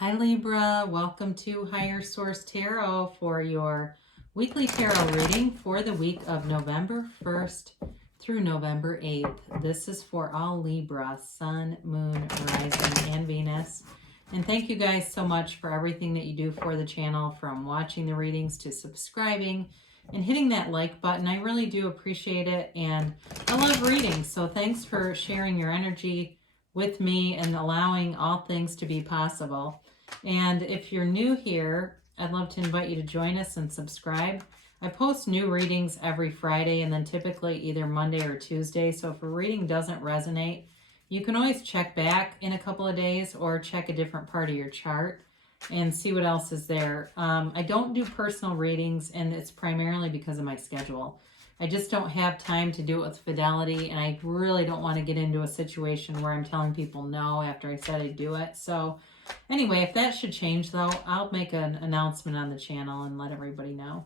Hi Libra, welcome to Higher Source Tarot for your weekly tarot reading for the week of November 1st through November 8th. This is for all Libra, Sun, Moon, Rising, and Venus. And thank you guys so much for everything that you do for the channel, from watching the readings to subscribing and hitting that like button. I really do appreciate it, and I love reading, so thanks for sharing your energy with me and allowing all things to be possible. And if you're new here, I'd love to invite you to join us and subscribe. I post new readings every Friday and then typically either Monday or Tuesday. So if a reading doesn't resonate, you can always check back in a couple of days or check a different part of your chart and see what else is there. I don't do personal readings, and it's primarily because of my schedule. I just don't have time to do it with fidelity, and I really don't want to get into a situation where I'm telling people no after I said I'd do it. So anyway, if that should change though, I'll make an announcement on the channel and let everybody know.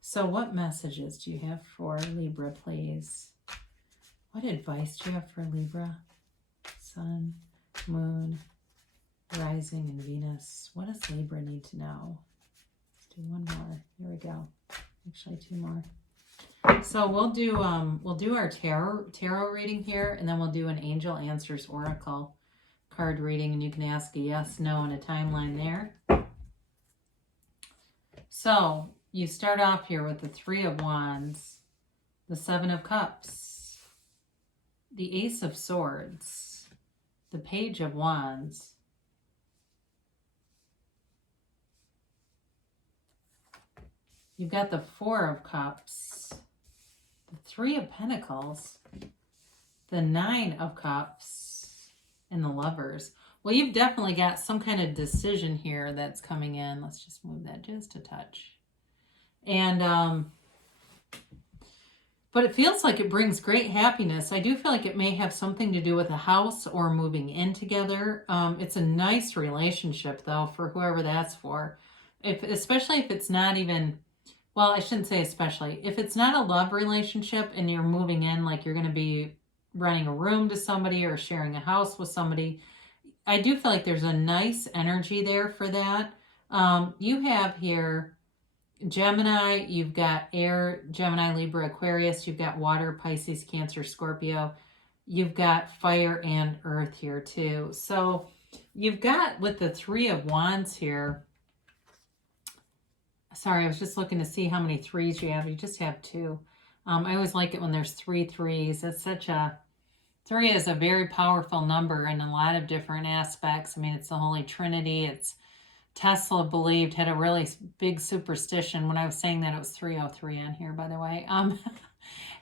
So what messages do you have for Libra, please? What advice do you have for Libra? Sun, Moon, Rising, and Venus. What does Libra need to know? Let's do one more. Here we go. Actually, two more. So we'll do our tarot reading here, and then we'll do an Angel Answers Oracle card reading, and you can ask a yes, no, and a timeline there. So you start off here with the Three of Wands, the Seven of Cups, the Ace of Swords, the Page of Wands, you've got the Four of Cups, the Three of Pentacles, the Nine of Cups, and the Lovers. Well, you've definitely got some kind of decision here that's coming in. Let's just move that just a touch. And, but it feels like it brings great happiness. I do feel like it may have something to do with a house or moving in together. It's a nice relationship, though, for whoever that's for. Especially if it's not even... Well, I shouldn't say especially. If it's not a love relationship and you're moving in, like you're going to be renting a room to somebody or sharing a house with somebody, I do feel like there's a nice energy there for that. You have here Gemini, you've got air, Gemini, Libra, Aquarius, you've got water, Pisces, Cancer, Scorpio, you've got fire and earth here too. So you've got, with the Three of Wands here, sorry, I was just looking to see how many threes you have. You just have two. I always like it when there's three threes. It's three is a very powerful number in a lot of different aspects. I mean, it's the Holy Trinity. It's Tesla believed, had a really big superstition. When I was saying that, it was 303 on here, by the way.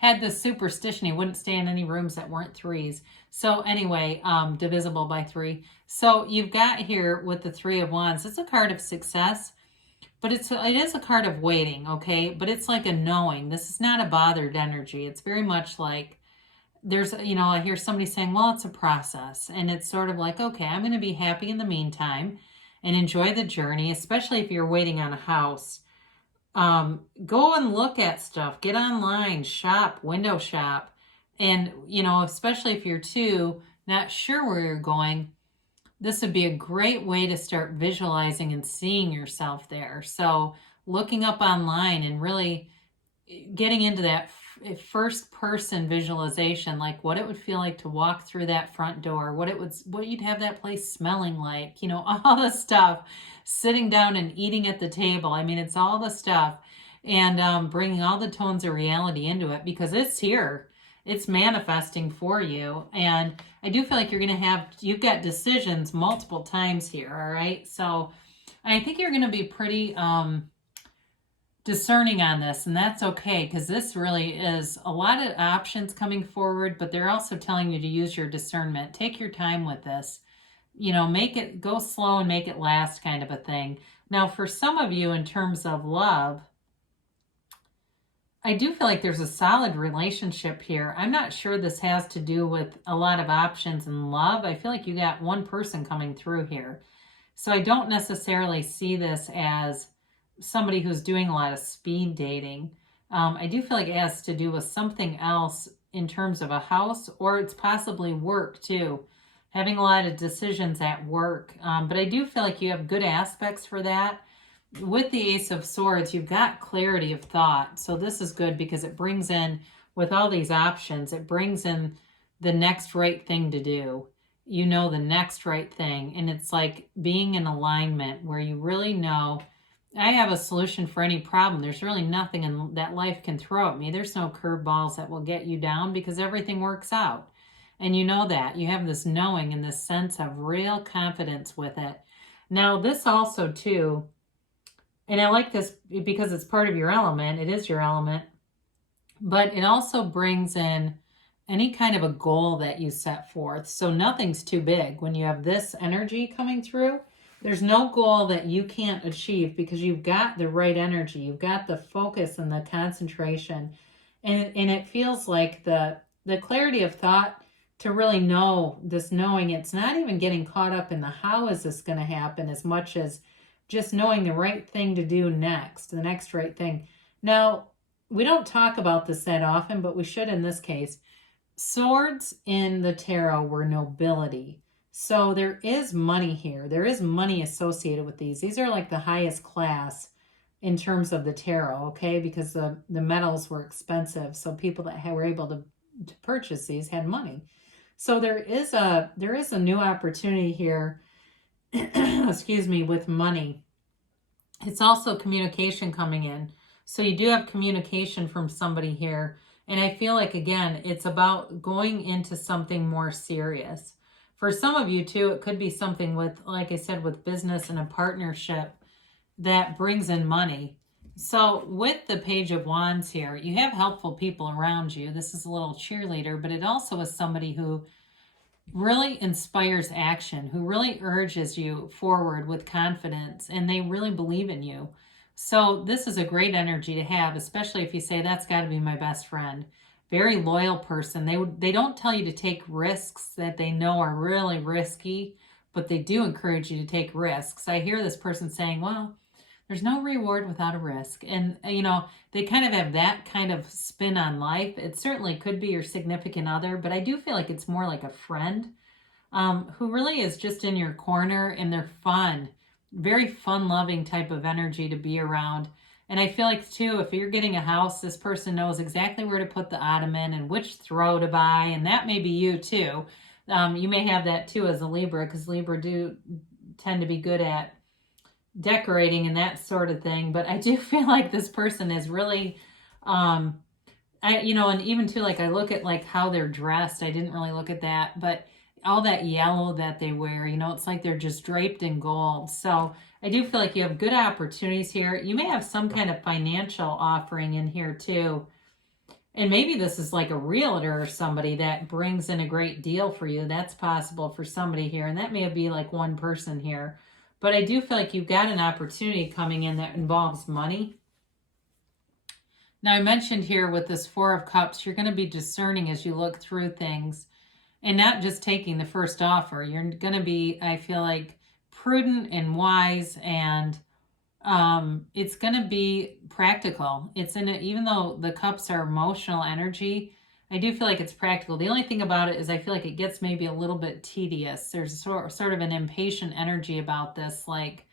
Had this superstition he wouldn't stay in any rooms that weren't threes. So anyway, divisible by 3. So you've got here with the Three of Wands, it's a card of success. But it is a card of waiting, okay? But it's like a knowing. This is not a bothered energy. It's very much like there's, I hear somebody saying, well, it's a process. And it's sort of like, okay, I'm going to be happy in the meantime and enjoy the journey, especially if you're waiting on a house. Go and look at stuff. Get online, shop, window shop. And, especially if you're not sure where you're going, this would be a great way to start visualizing and seeing yourself there. So looking up online and really getting into that first person visualization, like what it would feel like to walk through that front door, what you'd have that place smelling like, all the stuff, sitting down and eating at the table. I mean, it's all the stuff, and bringing all the tones of reality into it, because it's here. It's manifesting for you. And I do feel like you've got decisions multiple times here, all right? So I think you're going to be pretty discerning on this, and that's okay, because this really is a lot of options coming forward, but they're also telling you to use your discernment. Take your time with this. Make it go slow and make it last, kind of a thing. Now, for some of you, in terms of love, I do feel like there's a solid relationship here. I'm not sure this has to do with a lot of options in love. I feel like you got one person coming through here. So I don't necessarily see this as somebody who's doing a lot of speed dating. I do feel like it has to do with something else in terms of a house, or it's possibly work too. having a lot of decisions at work. But I do feel like you have good aspects for that. With the Ace of Swords, you've got clarity of thought. So this is good because it brings in, with all these options, it brings in the next right thing to do. You know, the next right thing. And it's like being in alignment where you really know, I have a solution for any problem. There's really nothing in that life can throw at me. There's no curveballs that will get you down because everything works out. And you know that. You have this knowing and this sense of real confidence with it. Now, this also, too, and I like this because it's part of your element. It is your element. But it also brings in any kind of a goal that you set forth. So nothing's too big. When you have this energy coming through, there's no goal that you can't achieve because you've got the right energy. You've got the focus and the concentration. And it feels like the clarity of thought to really know this knowing. It's not even getting caught up in the how is this going to happen as much as just knowing the right thing to do next, the next right thing. Now, we don't talk about this that often, but we should in this case. Swords in the tarot were nobility. So there is money here. There is money associated with these. These are like the highest class in terms of the tarot, okay? Because the metals were expensive. So people that were able to purchase these had money. So there is a new opportunity here, excuse me, with money. It's also communication coming in. So you do have communication from somebody here. And I feel like, again, it's about going into something more serious. For some of you, too, it could be something with, like I said, with business and a partnership that brings in money. So with the Page of Wands here, you have helpful people around you. This is a little cheerleader, but it also is somebody who really inspires action, who really urges you forward with confidence, and they really believe in you. So this is a great energy to have, especially if you say, that's got to be my best friend. Very loyal person. They don't tell you to take risks that they know are really risky, but they do encourage you to take risks. I hear this person saying, well, there's no reward without a risk. And, you know, they kind of have that kind of spin on life. It certainly could be your significant other, but I do feel like it's more like a friend who really is just in your corner, and they're fun. Very fun-loving type of energy to be around. And I feel like, too, if you're getting a house, this person knows exactly where to put the ottoman and which throw to buy, and that may be you, too. You may have that, too, as a Libra, because Libra do tend to be good at decorating and that sort of thing. But I do feel like this person is really, and even, too, like, I look at, like, how they're dressed. I didn't really look at that, but all that yellow that they wear, it's like they're just draped in gold. So I do feel like you have good opportunities here. You may have some kind of financial offering in here too. And maybe this is like a realtor or somebody that brings in a great deal for you. That's possible for somebody here. And that may be like one person here. But I do feel like you've got an opportunity coming in that involves money. Now, I mentioned here with this Four of Cups, you're going to be discerning as you look through things. And not just taking the first offer. You're going to be, I feel like, prudent and wise, and it's going to be practical. It's in it, even though the cups are emotional energy, I do feel like it's practical. The only thing about it is I feel like it gets maybe a little bit tedious. There's sort of an impatient energy about this, like,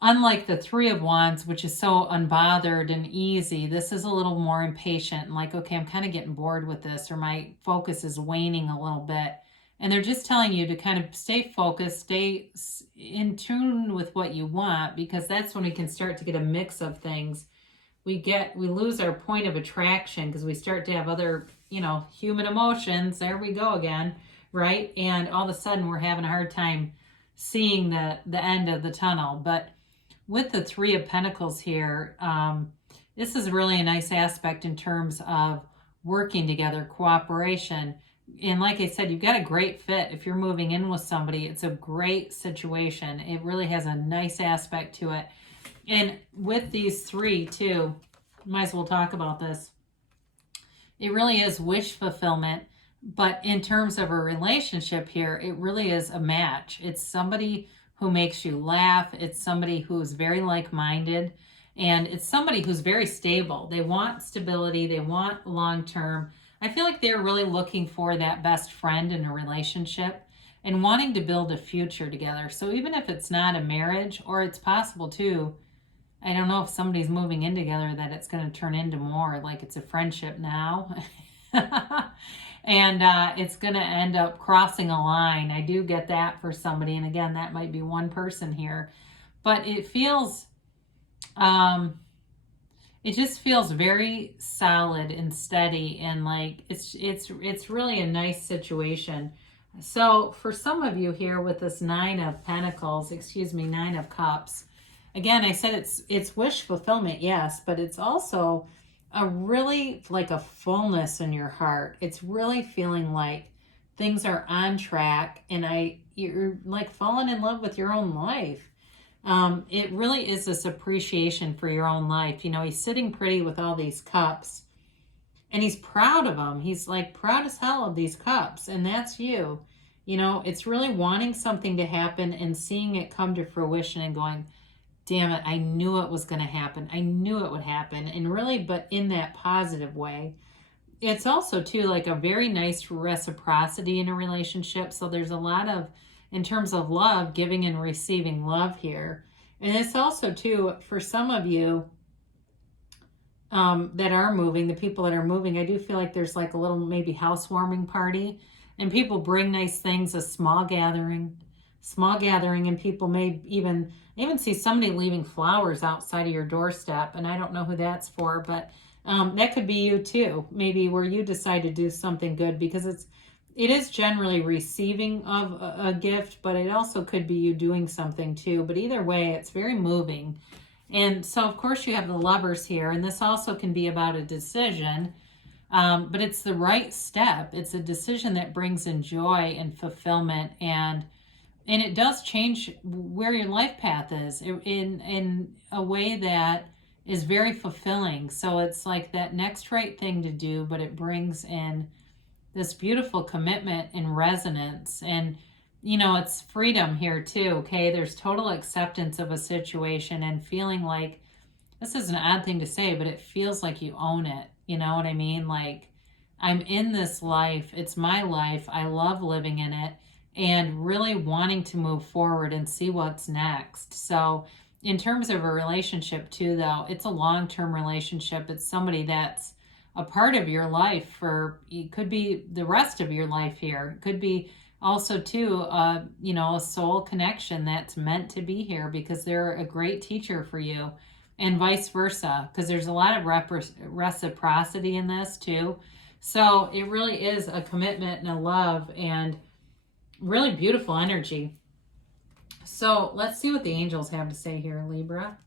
unlike the Three of Wands, which is so unbothered and easy, this is a little more impatient and like, okay, I'm kind of getting bored with this, or my focus is waning a little bit. And they're just telling you to kind of stay focused, stay in tune with what you want, because that's when we can start to get a mix of things. We lose our point of attraction because we start to have other, human emotions. There we go again, right? And all of a sudden we're having a hard time seeing the end of the tunnel. But with the Three of Pentacles here, this is really a nice aspect in terms of working together, cooperation. And like I said, you've got a great fit. If you're moving in with somebody, it's a great situation. It really has a nice aspect to it. And with these three, too, might as well talk about this. It really is wish fulfillment. But in terms of a relationship here, it really is a match. It's somebody who makes you laugh. It's somebody who's very like-minded, and it's somebody who's very stable. They want stability. They want long-term. I feel like they're really looking for that best friend in a relationship and wanting to build a future together. So even if it's not a marriage, or it's possible too, I don't know if somebody's moving in together, that it's going to turn into more like it's a friendship now. And it's going to end up crossing a line. I do get that for somebody. And again, that might be one person here. But it feels, it just feels very solid and steady. And like, it's really a nice situation. So for some of you here with this Nine of Cups, again, I said it's wish fulfillment, yes, but it's also a really like a fullness in your heart. It's really feeling like things are on track, and you're like falling in love with your own life. It really is this appreciation for your own life. You know, he's sitting pretty with all these cups, and he's proud of them. He's like proud as hell of these cups, and that's you. You know, it's really wanting something to happen and seeing it come to fruition and going, damn it, I knew it was going to happen. I knew it would happen. And really, but in that positive way. It's also, too, like a very nice reciprocity in a relationship. So there's a lot of, in terms of love, giving and receiving love here. And it's also, too, for some of you that are moving, the people that are moving, I do feel like there's like a little maybe housewarming party. And people bring nice things, a small gathering, and people may even see somebody leaving flowers outside of your doorstep, and I don't know who that's for, but that could be you too, maybe where you decide to do something good, because it is generally receiving of a gift, but it also could be you doing something too. But either way, it's very moving. And so of course you have the Lovers here, and this also can be about a decision, but it's the right step. It's a decision that brings in joy and fulfillment, and it does change where your life path is in a way that is very fulfilling. So it's like that next right thing to do, but it brings in this beautiful commitment and resonance. And, you know, it's freedom here too, okay? There's total acceptance of a situation and feeling like, this is an odd thing to say, but it feels like you own it. You know what I mean? Like, I'm in this life. It's my life. I love living in it. And really wanting to move forward and see what's next. So in terms of a relationship too, though, it's a long-term relationship. It's somebody that's a part of your life for, it could be the rest of your life here. It could be also too, you know, a soul connection that's meant to be here because they're a great teacher for you, and vice versa, because there's a lot of reciprocity in this too. So it really is a commitment and a love and really beautiful energy. So let's see what the angels have to say here, Libra.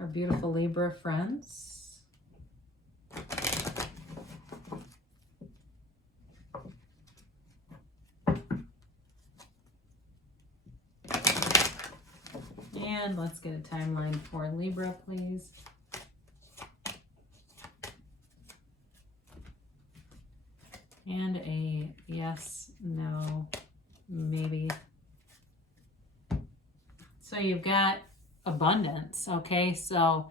Our beautiful Libra friends. And let's get a timeline for Libra, please. And a yes, no, maybe. So you've got abundance, okay? So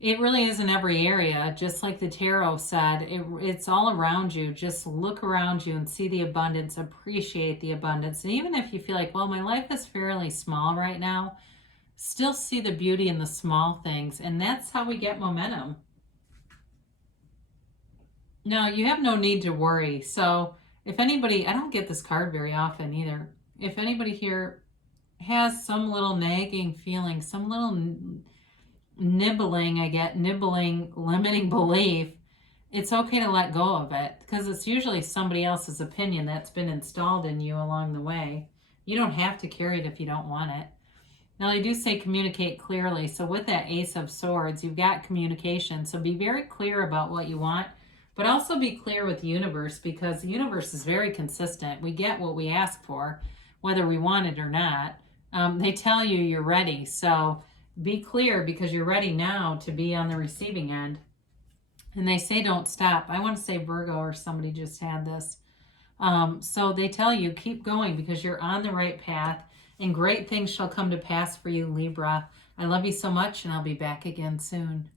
it really is in every area, just like the tarot said. It's all around you. Just look around you and see the abundance, appreciate the abundance. And even if you feel like, well, my life is fairly small right now, still see the beauty in the small things. And that's how we get momentum. No, you have no need to worry. So if anybody, I don't get this card very often either. If anybody here has some little nagging feeling, some little nibbling, limiting belief, it's okay to let go of it, because it's usually somebody else's opinion that's been installed in you along the way. You don't have to carry it if you don't want it. Now, I do say communicate clearly. So with that Ace of Swords, you've got communication. So be very clear about what you want. But also be clear with the universe, because the universe is very consistent. We get what we ask for, whether we want it or not. They tell you you're ready. So be clear, because you're ready now to be on the receiving end. And they say don't stop. I want to say Virgo, or somebody just had this. So they tell you keep going, because you're on the right path. And great things shall come to pass for you, Libra. I love you so much, and I'll be back again soon.